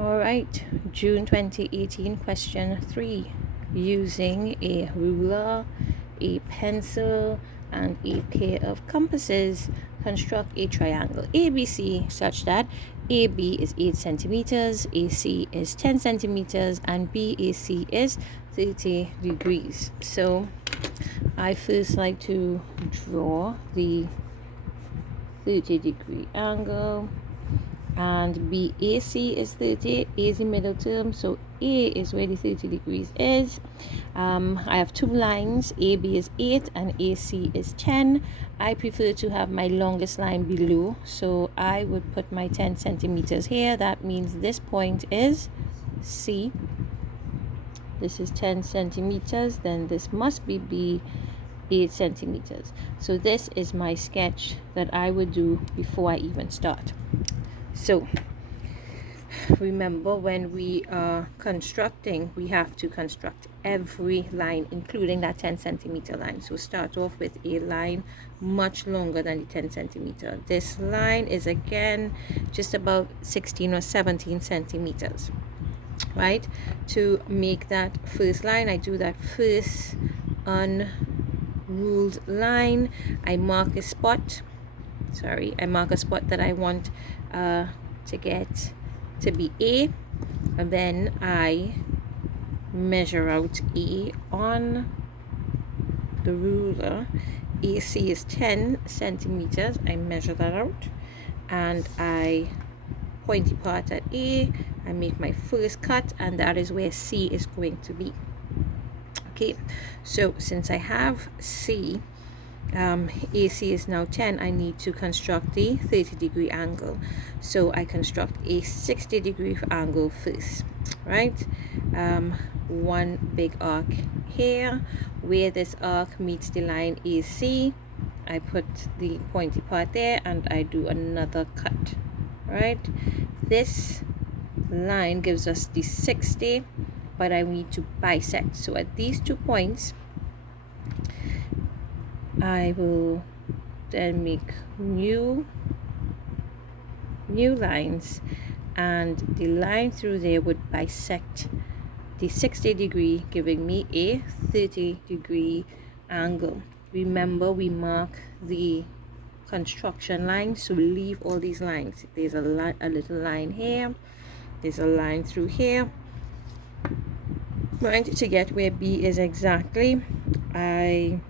Alright, June 2018, question 3. Using a ruler, a pencil, and a pair of compasses, construct a triangle ABC such that AB is 8 centimeters, AC is 10 centimeters, and BAC is 30 degrees. So I first like to draw the 30-degree angle, and BAC is 30, A is the middle term, so A is where the 30 degrees is. I have two lines, AB is 8 and AC is 10. I prefer to have my longest line below, so I would put my 10 centimeters here. That means this point is C. This is 10 centimeters, then this must be B, 8 centimeters. So this is my sketch that I would do before I even start. So remember, when we are constructing, we have to construct every line, including that 10 centimeter line. So start off with a line much longer than the 10 centimeter. This line is again just about 16 or 17 centimeters, right? To make that first line, I do that first unruled line. I mark a spot. I mark a spot that I want to get to be A, and then I measure out A on the ruler. AC is 10 centimeters. I measure that out, and I point the part at A. I make my first cut, and that is where C is going to be. Okay, so since I have C, AC is now 10, I need to construct the 30-degree angle. So I construct a 60-degree angle first, right? One big arc here. Where this arc meets the line AC, I put the pointy part there and I do another cut, right? This line gives us the 60, but I need to bisect. So at these 2 points, I will then make new lines, and the line through there would bisect the 60 degree, giving me a 30-degree angle. Remember, we mark the construction line, so leave all these lines. There's a little line here, there's a line through here, right? To get where B is exactly, I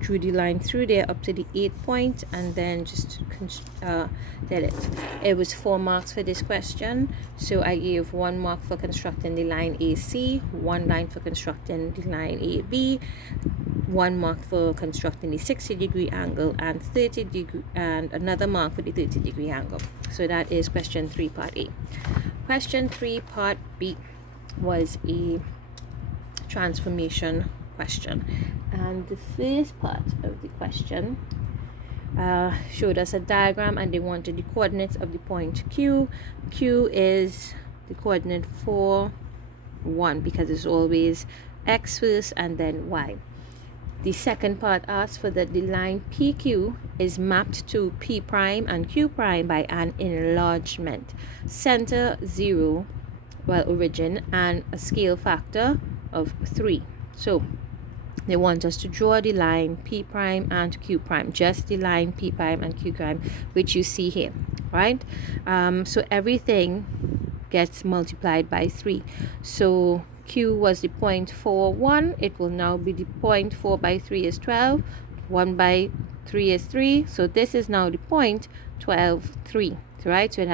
drew the line through there up to the 8 point, and then just did it. It was 4 marks for this question, so I gave 1 mark for constructing the line AC, 1 line for constructing the line AB, 1 mark for constructing the 60-degree angle, and 30 degree, and another mark for the 30-degree angle. So that is question 3 part A. Question 3 part B was a transformation question, and the first part of the question showed us a diagram, and they wanted the coordinates of the point Q. Q is the coordinate 4, 1, because it's always X first and then Y. The second part asked for that the line PQ is mapped to P prime and Q prime by an enlargement, center 0, origin, and a scale factor of 3. So they want us to draw the line P prime and Q prime, just the line P prime and Q prime, which you see here, right? So everything gets multiplied by 3. So Q was the 0.41, it will now be the 0.4 by 3 is 12, 1 by 3 is 3, so this is now the 0.123, right? So it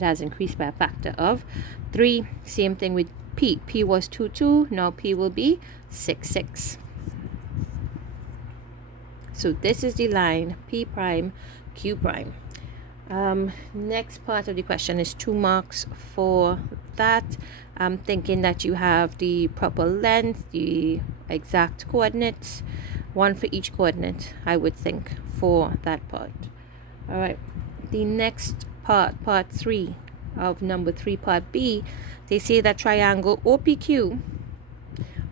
has increased by a factor of 3. Same thing with P. P was 22, now P will be 66. So this is the line P prime, Q prime. Next part of the question is 2 marks for that. I'm thinking that you have the proper length, the exact coordinates, 1 for each coordinate, I would think, for that part. All right, the next part, part 3 of number 3 part B, they say that triangle OPQ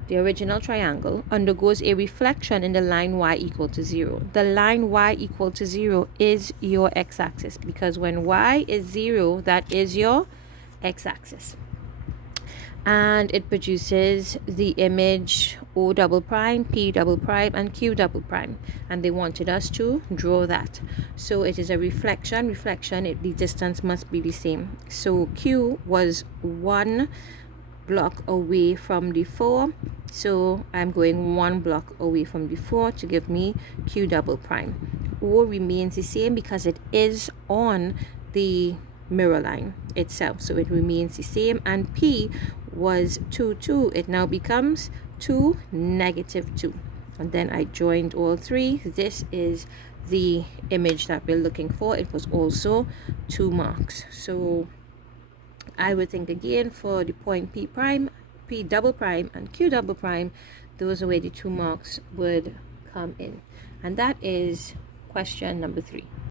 the original triangle, undergoes a reflection in the line y equal to 0. The line y equal to 0 is your x-axis, because when y is 0, that is your x-axis. And it produces the image O double prime, P double prime, and Q double prime. And they wanted us to draw that. So it is a reflection. The distance must be the same. So Q was 1 block away from the 4, so I'm going 1 block away from the 4 to give me Q double prime. O remains the same because it is on the mirror line itself, so it remains the same. And P was 2, 2. It now becomes 2, -2. And then I joined all three. This is the image that we're looking for. It was also 2 marks. So I would think again for the point P prime, P double prime, and Q double prime, those are where the 2 marks would come in. And that is question number 3.